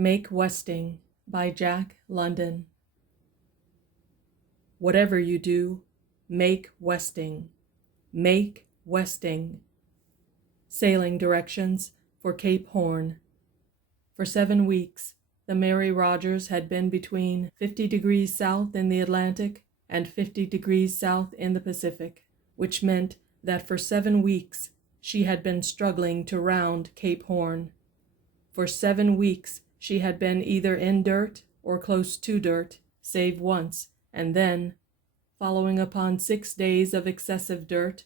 Make Westing by Jack London. Whatever you do, make westing. Make westing. Sailing directions for Cape Horn. For 7 weeks, the Mary Rogers had been between 50 degrees south in the Atlantic and 50 degrees south in the Pacific, which meant that for 7 weeks she had been struggling to round Cape Horn. For 7 weeks she had been either in dirt or close to dirt, save once, and then, following upon 6 days of excessive dirt,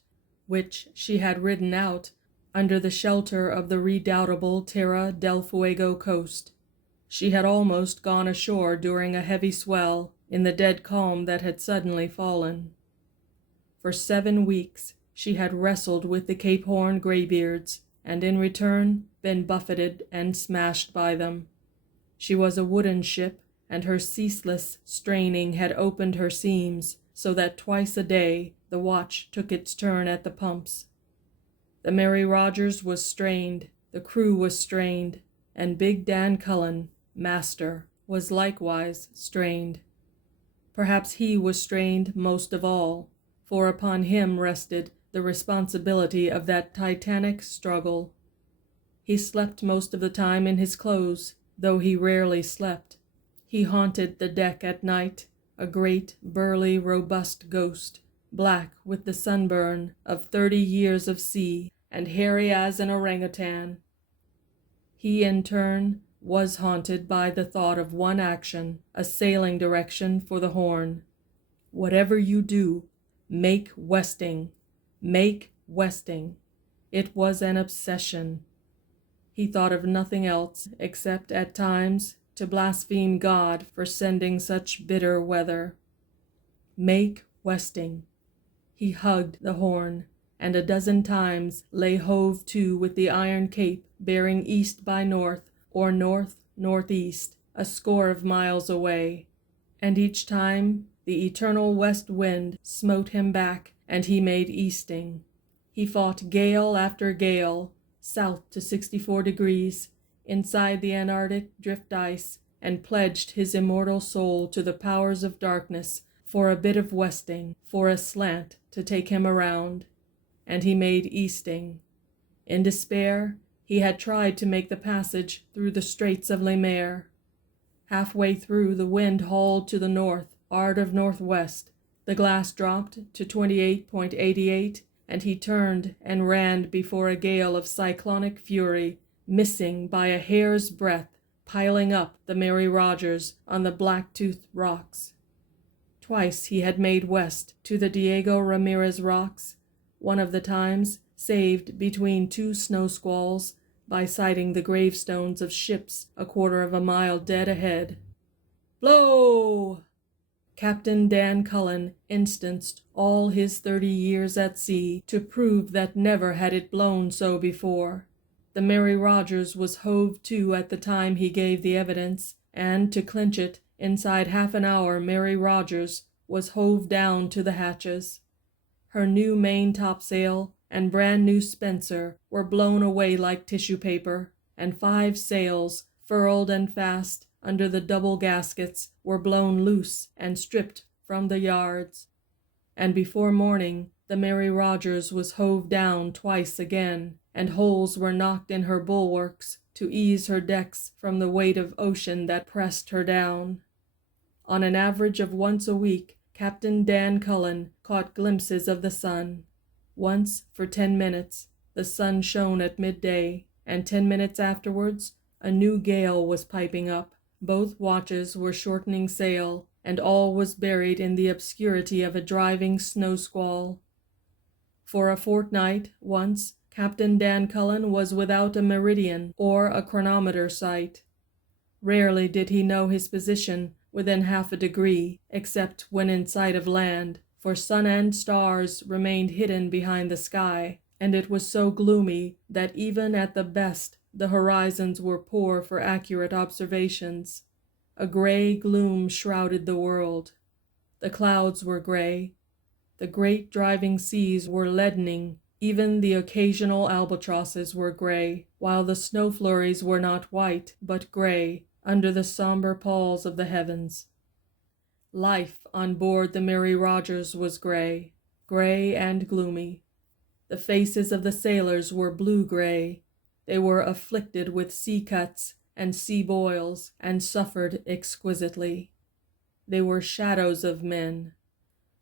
which she had ridden out under the shelter of the redoubtable Terra del Fuego coast, she had almost gone ashore during a heavy swell in the dead calm that had suddenly fallen. For 7 weeks she had wrestled with the Cape Horn graybeards, and in return been buffeted and smashed by them. She was a wooden ship, and her ceaseless straining had opened her seams, so that twice a day the watch took its turn at the pumps. The Mary Rogers was strained, the crew was strained, and Big Dan Cullen, master, was likewise strained. Perhaps he was strained most of all, for upon him rested the responsibility of that titanic struggle. He slept most of the time in his clothes, though he rarely slept. He haunted the deck at night, a great, burly, robust ghost, black with the sunburn of 30 years of sea, and hairy as an orangutan. He, in turn, was haunted by the thought of one action, a sailing direction for the Horn. Whatever you do, make westing. Make westing. It was an obsession. He thought of nothing else, except at times to blaspheme God for sending such bitter weather. Make westing. He hugged the Horn, and a dozen times lay hove to with the iron cape bearing east by north or north-northeast, a score of miles away, and each time the eternal west wind smote him back, and he made easting. He fought gale after gale, south to 64 degrees, inside the Antarctic drift ice, and pledged his immortal soul to the powers of darkness for a bit of westing, for a slant to take him around. And he made easting. In despair, he had tried to make the passage through the Straits of Le Maire. Halfway through, the wind hauled to the north, ard of northwest. The glass dropped to 28.88, and he turned and ran before a gale of cyclonic fury, missing by a hair's breadth, piling up the Mary Rogers on the Blacktooth rocks. Twice he had made west to the Diego Ramirez rocks, one of the times saved between 2 snow squalls by sighting the gravestones of ships a quarter of a mile dead ahead. Blow! Captain Dan Cullen instanced all his 30 years at sea to prove that never had it blown so before. The Mary Rogers was hove to at the time he gave the evidence, and to clinch it, inside half an hour Mary Rogers was hove down to the hatches. Her new main topsail and brand new spencer were blown away like tissue paper, and 5 sails, furled and fast under the double gaskets, were blown loose and stripped from the yards. And before morning the Mary Rogers was hove down twice again, and holes were knocked in her bulwarks to ease her decks from the weight of ocean that pressed her down. On an average of once a week, Captain Dan Cullen caught glimpses of the sun. Once, for 10 minutes, the sun shone at midday, and 10 minutes afterwards a new gale was piping up. Both watches were shortening sail, and all was buried in the obscurity of a driving snow squall. For a fortnight, once, Captain Dan Cullen was without a meridian or a chronometer sight. Rarely did he know his position within half a degree, except when in sight of land, for sun and stars remained hidden behind the sky, and it was so gloomy that even at the best the horizons were poor for accurate observations. A gray gloom shrouded the world. The clouds were gray. The great driving seas were leadening. Even the occasional albatrosses were gray, while the snow flurries were not white, but gray, under the somber palls of the heavens. Life on board the Mary Rogers was gray, gray and gloomy. The faces of the sailors were blue-gray. They were afflicted with sea cuts and sea boils, and suffered exquisitely. They were shadows of men.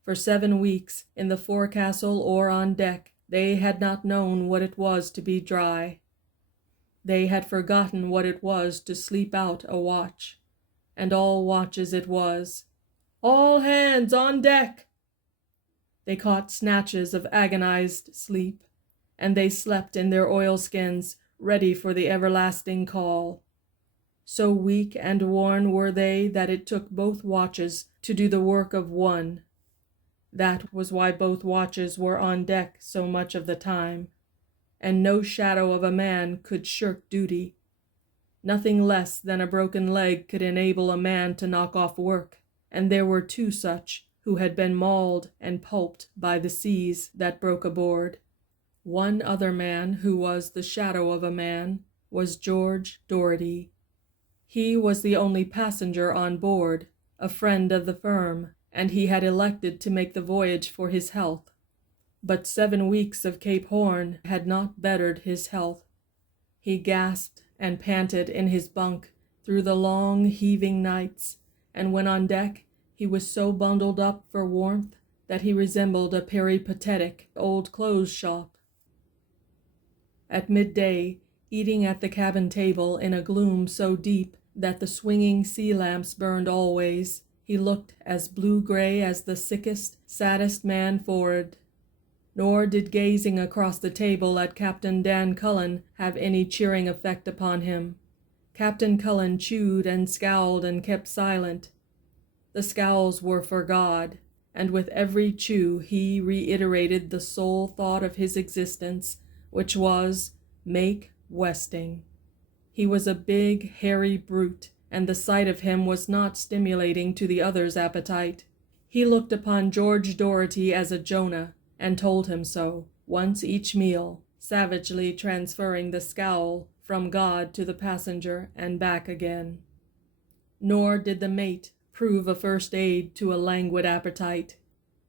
For 7 weeks, in the forecastle or on deck, they had not known what it was to be dry. They had forgotten what it was to sleep out a watch, and all watches it was, "All hands on deck!" They caught snatches of agonized sleep, and they slept in their oilskins, ready for the everlasting call. So weak and worn were they that it took both watches to do the work of one. That was why both watches were on deck so much of the time, and no shadow of a man could shirk duty. Nothing less than a broken leg could enable a man to knock off work, and there were 2 such who had been mauled and pulped by the seas that broke aboard. One other man who was the shadow of a man was George Doherty. He was the only passenger on board, a friend of the firm, and he had elected to make the voyage for his health. But 7 weeks of Cape Horn had not bettered his health. He gasped and panted in his bunk through the long, heaving nights, and when on deck he was so bundled up for warmth that he resembled a peripatetic old clothes shop. At midday, eating at the cabin table in a gloom so deep that the swinging sea lamps burned always, he looked as blue-gray as the sickest, saddest man for'ard. Nor did gazing across the table at Captain Dan Cullen have any cheering effect upon him. Captain Cullen chewed and scowled and kept silent. The scowls were for God, and with every chew he reiterated the sole thought of his existence, which was, make westing. He was a big, hairy brute, and the sight of him was not stimulating to the other's appetite. He looked upon George Doherty as a Jonah, and told him so, once each meal, savagely transferring the scowl from God to the passenger and back again. Nor did the mate prove a first aid to a languid appetite.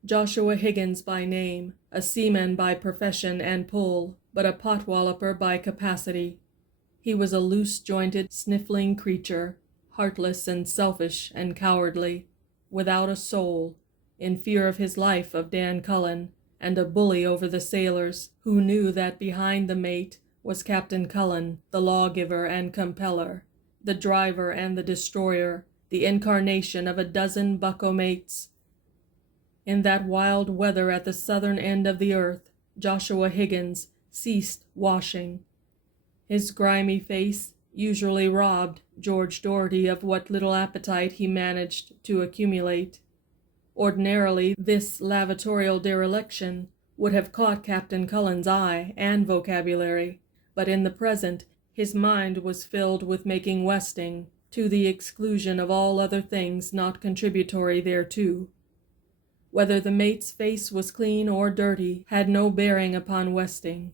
Joshua Higgins by name, a seaman by profession and pull, but a pot-walloper by capacity. He was a loose-jointed, sniffling creature, heartless and selfish and cowardly, without a soul, in fear of his life of Dan Cullen, and a bully over the sailors, who knew that behind the mate was Captain Cullen, the lawgiver and compeller, the driver and the destroyer, the incarnation of a dozen bucko mates. In that wild weather at the southern end of the earth, Joshua Higgins ceased washing. His grimy face usually robbed George Doherty of what little appetite he managed to accumulate. Ordinarily, this lavatorial dereliction would have caught Captain Cullen's eye and vocabulary, but in the present his mind was filled with making westing, to the exclusion of all other things not contributory thereto. Whether the mate's face was clean or dirty had no bearing upon westing.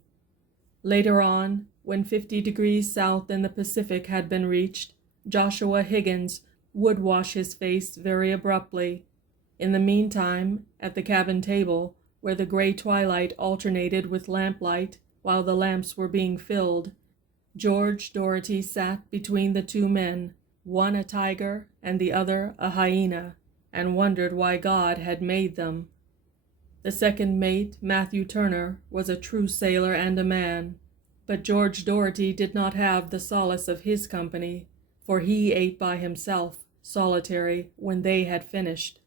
Later on, when 50 degrees south in the Pacific had been reached, Joshua Higgins would wash his face very abruptly. In the meantime, at the cabin table, where the gray twilight alternated with lamplight while the lamps were being filled, George Doherty sat between the 2 men, one a tiger and the other a hyena, and wondered why God had made them. The second mate, Matthew Turner, was a true sailor and a man, but George Doherty did not have the solace of his company, for he ate by himself, solitary, when they had finished.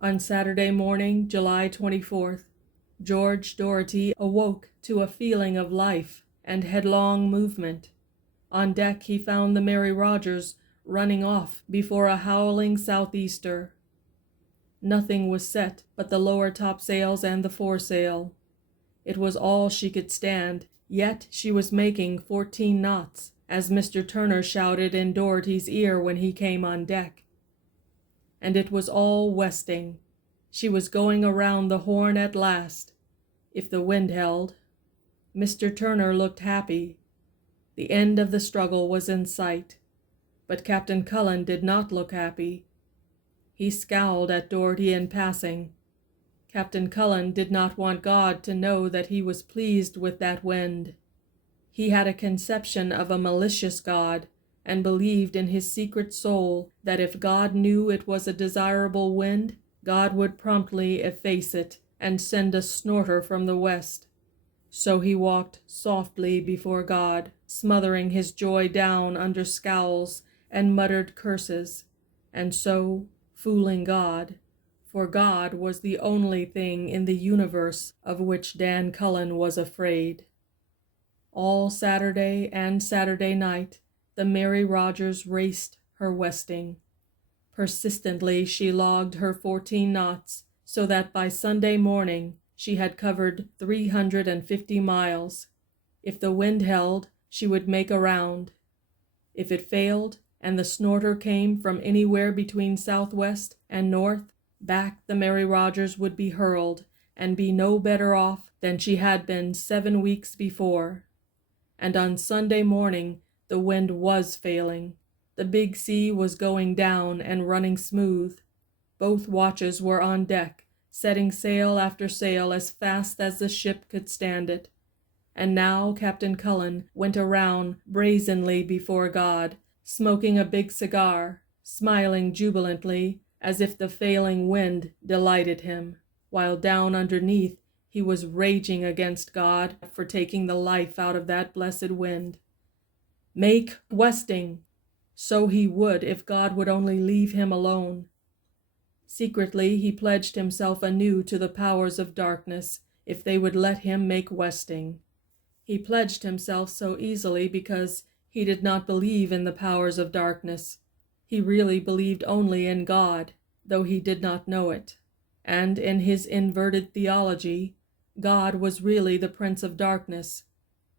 On Saturday morning, July 24th, George Doherty awoke to a feeling of life and headlong movement. On deck he found the Mary Rogers running off before a howling southeaster. Nothing was set but the lower topsails and the foresail. It was all she could stand, yet she was making 14 knots, as Mr. Turner shouted in Doherty's ear when he came on deck. And it was all westing. She was going around the Horn at last, if the wind held. Mr. Turner looked happy. The end of the struggle was in sight. But Captain Cullen did not look happy. He scowled at Doherty in passing. Captain Cullen did not want God to know that he was pleased with that wind. He had a conception of a malicious God, and believed in his secret soul that if God knew it was a desirable wind, God would promptly efface it and send a snorter from the west. So he walked softly before God, smothering his joy down under scowls and muttered curses, and so fooling God, for God was the only thing in the universe of which Dan Cullen was afraid. All Saturday and Saturday night, the Mary Rogers raced her westing. Persistently she logged her 14 knots, so that by Sunday morning she had covered 350 miles. If the wind held, she would make a round. If it failed, and the snorter came from anywhere between southwest and north, back the Mary Rogers would be hurled, and be no better off than she had been 7 weeks before. And on Sunday morning the wind was failing. The big sea was going down and running smooth. Both watches were on deck, setting sail after sail as fast as the ship could stand it. And now Captain Cullen went around brazenly before God, smoking a big cigar, smiling jubilantly as if the failing wind delighted him, while down underneath he was raging against God for taking the life out of that blessed wind. Make westing! So he would if God would only leave him alone. Secretly he pledged himself anew to the powers of darkness if they would let him make westing. He pledged himself so easily because he did not believe in the powers of darkness. He really believed only in God, though he did not know it. And in his inverted theology, God was really the Prince of Darkness.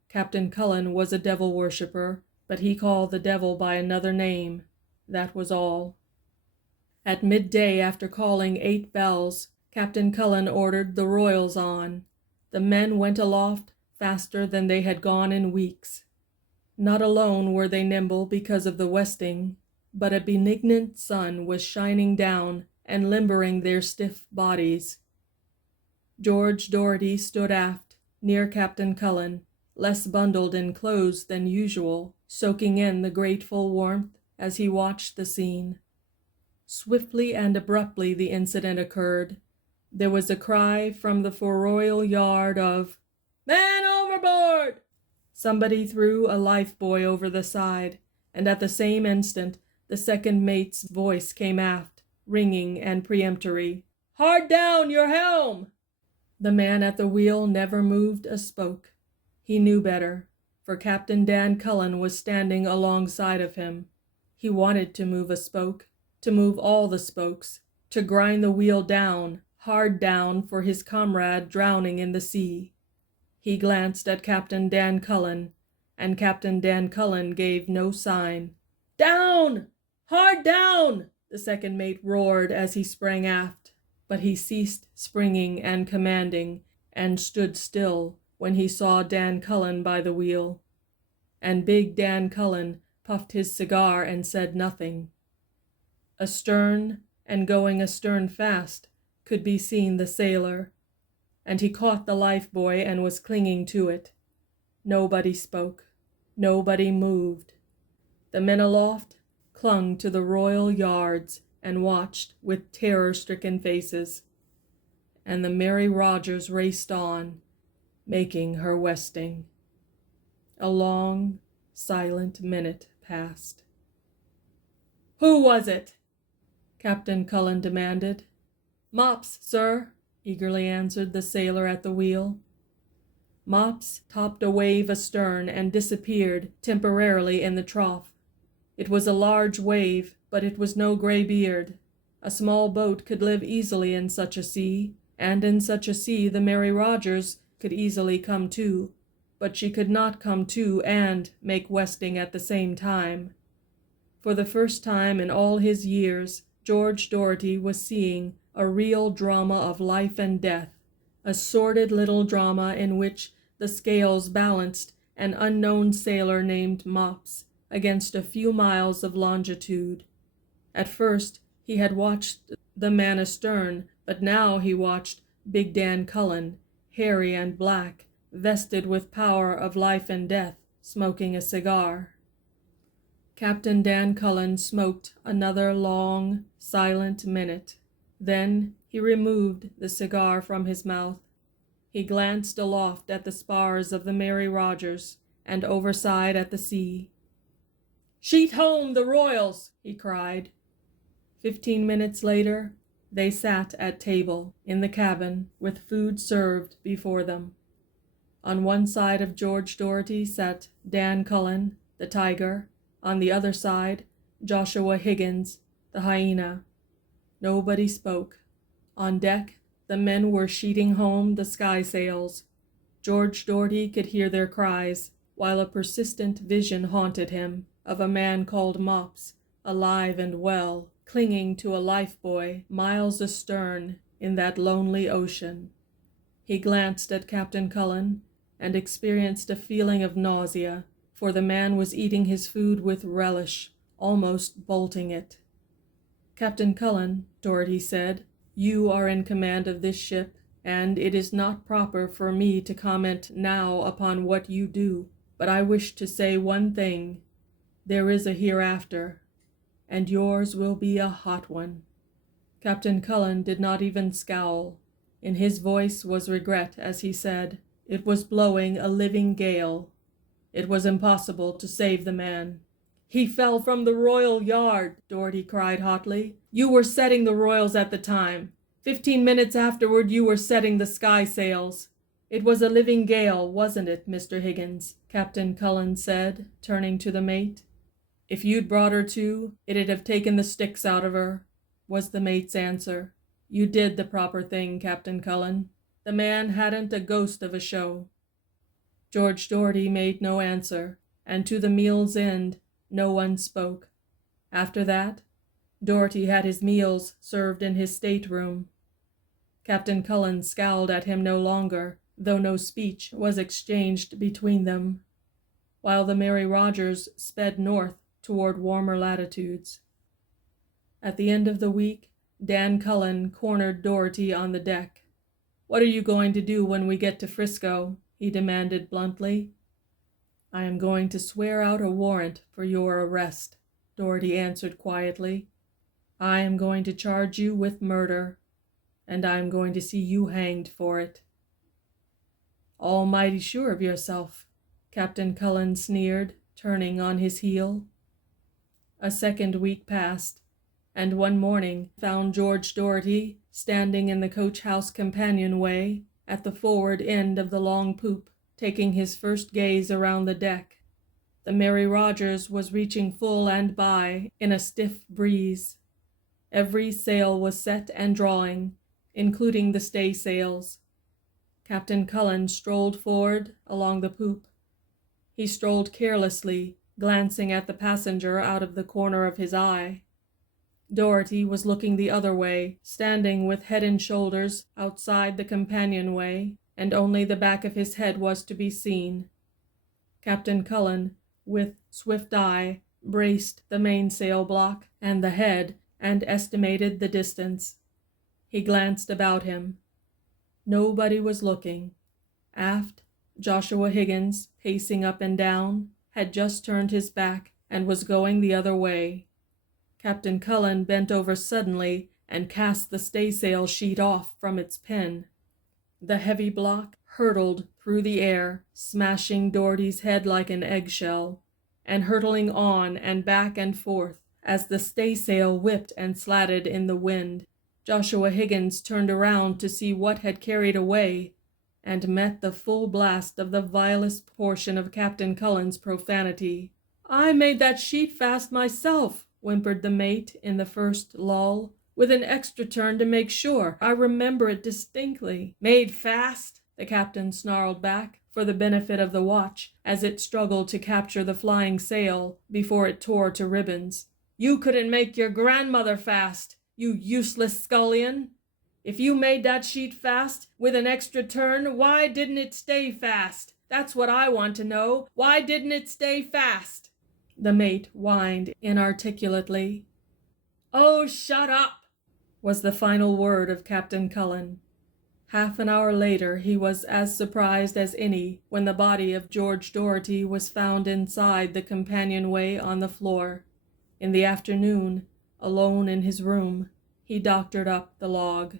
Captain Cullen was a devil worshipper, but he called the devil by another name. That was all. At midday, after calling 8 bells, Captain Cullen ordered the royals on. The men went aloft faster than they had gone in weeks. Not alone were they nimble because of the westing, but a benignant sun was shining down and limbering their stiff bodies. George Doherty stood aft, near Captain Cullen, less bundled in clothes than usual, soaking in the grateful warmth as he watched the scene. Swiftly and abruptly the incident occurred. There was a cry from the foreroyal yard of, "Man overboard!" Somebody threw a lifebuoy over the side, and at the same instant the second mate's voice came aft, ringing and peremptory. "Hard down your helm!" The man at the wheel never moved a spoke. He knew better, for Captain Dan Cullen was standing alongside of him. He wanted to move a spoke, to move all the spokes, to grind the wheel down, hard down for his comrade drowning in the sea. He glanced at Captain Dan Cullen, and Captain Dan Cullen gave no sign. "Down! Hard down!" the second mate roared as he sprang aft. But he ceased springing and commanding, and stood still when he saw Dan Cullen by the wheel. And big Dan Cullen puffed his cigar and said nothing. Astern, and going astern fast, could be seen the sailor, and he caught the lifebuoy and was clinging to it. Nobody spoke. Nobody moved. The men aloft clung to the royal yards and watched with terror-stricken faces. And the Mary Rogers raced on, making her westing. A long, silent minute passed. "Who was it?" Captain Cullen demanded. "Mops, sir," eagerly answered the sailor at the wheel. Mops topped a wave astern and disappeared temporarily in the trough. It was a large wave, but it was no graybeard. A small boat could live easily in such a sea, and in such a sea the Mary Rogers could easily come to, but she could not come to and make westing at the same time. For the first time in all his years, George Doherty was seeing a real drama of life and death, a sordid little drama in which the scales balanced an unknown sailor named Mops, against a few miles of longitude. At first he had watched the man astern, but now he watched Big Dan Cullen, hairy and black, vested with power of life and death, smoking a cigar. Captain Dan Cullen smoked another long, silent minute. Then he removed the cigar from his mouth. He glanced aloft at the spars of the Mary Rogers and overside at the sea. "Sheet home the royals!" he cried. 15 minutes later, they sat at table in the cabin with food served before them. On one side of George Doherty sat Dan Cullen, the tiger. On the other side, Joshua Higgins, the hyena. Nobody spoke. On deck, the men were sheeting home the skysails. George Doherty could hear their cries, while a persistent vision haunted him of a man called Mops, alive and well, clinging to a lifebuoy miles astern in that lonely ocean. He glanced at Captain Cullen and experienced a feeling of nausea, for the man was eating his food with relish, almost bolting it. "Captain Cullen," Doherty said, "you are in command of this ship, and it is not proper for me to comment now upon what you do, but I wish to say one thing. There is a hereafter, and yours will be a hot one." Captain Cullen did not even scowl. In his voice was regret as he said, "It was blowing a living gale. It was impossible to save the man." "He fell from the royal yard," Doherty cried hotly. "You were setting the royals at the time. 15 minutes afterward you were setting the skysails." "It was a living gale, wasn't it, Mr. Higgins?" Captain Cullen said, turning to the mate. "If you'd brought her to, it'd have taken the sticks out of her," was the mate's answer. "You did the proper thing, Captain Cullen. The man hadn't a ghost of a show." George Doherty made no answer, and to the meal's end no one spoke. After that, Doherty had his meals served in his stateroom. Captain Cullen scowled at him no longer, though no speech was exchanged between them, while the Mary Rogers sped north toward warmer latitudes. At the end of the week, Dan Cullen cornered Doherty on the deck. "What are you going to do when we get to Frisco?" he demanded bluntly. "I am going to swear out a warrant for your arrest," Doherty answered quietly. "I am going to charge you with murder, and I am going to see you hanged for it." "Almighty sure of yourself," Captain Cullen sneered, turning on his heel. A second week passed, and one morning found George Doherty standing in the coach-house companionway at the forward end of the long poop, taking his first gaze around the deck. The Mary Rogers was reaching full and by in a stiff breeze. Every sail was set and drawing, including the staysails. Captain Cullen strolled forward along the poop. He strolled carelessly, glancing at the passenger out of the corner of his eye. Doherty was looking the other way, standing with head and shoulders outside the companionway, and only the back of his head was to be seen. Captain Cullen, with swift eye, braced the mainsail block and the head and estimated the distance. He glanced about him. Nobody was looking. Aft, Joshua Higgins, pacing up and down, had just turned his back and was going the other way. Captain Cullen bent over suddenly and cast the staysail sheet off from its pin. The heavy block hurtled through the air, smashing Doherty's head like an eggshell, and hurtling on and back and forth as the staysail whipped and slatted in the wind. Joshua Higgins turned around to see what had carried away, and met the full blast of the vilest portion of Captain Cullen's profanity. "I made that sheet fast myself," whimpered the mate in the first lull, "with an extra turn to make sure. I remember it distinctly." "Made fast?" the captain snarled back, for the benefit of the watch, as it struggled to capture the flying sail before it tore to ribbons. "You couldn't make your grandmother fast, you useless scullion. If you made that sheet fast with an extra turn, why didn't it stay fast? That's what I want to know. Why didn't it stay fast?" The mate whined inarticulately. "Oh, shut up!" was the final word of Captain Cullen. Half an hour later he was as surprised as any when the body of George Doherty was found inside the companionway on the floor. In the afternoon, alone in his room, he doctored up the log.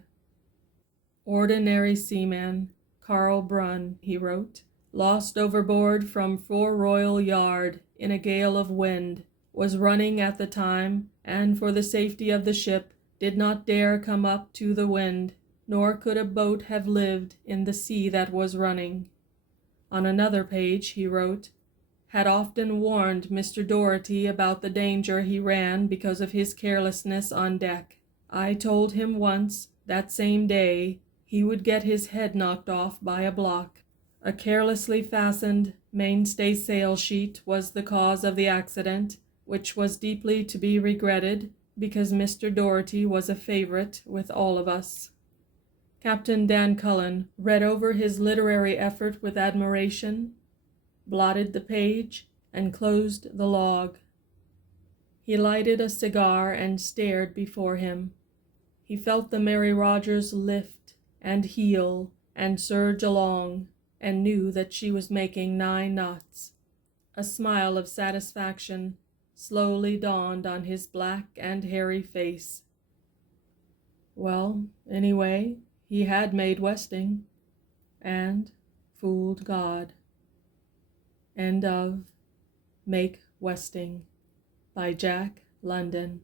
"Ordinary seaman, Carl Brunn," he wrote, "lost overboard from Fore Royal Yard in a gale of wind, was running at the time, and for the safety of the ship did not dare come up to the wind, nor could a boat have lived in the sea that was running." On another page he wrote, "Had often warned Mr. Doherty about the danger he ran because of his carelessness on deck. I told him once, that same day, he would get his head knocked off by a block. A carelessly fastened mainstay sail sheet was the cause of the accident, which was deeply to be regretted, because Mr. Doherty was a favorite with all of us." Captain Dan Cullen read over his literary effort with admiration, blotted the page, and closed the log. He lighted a cigar and stared before him. He felt the Mary Rogers lift and heel and surge along, and knew that she was making 9 knots. A smile of satisfaction slowly dawned on his black and hairy face. Well, anyway, he had made westing, and fooled God. End of Make Westing by Jack London.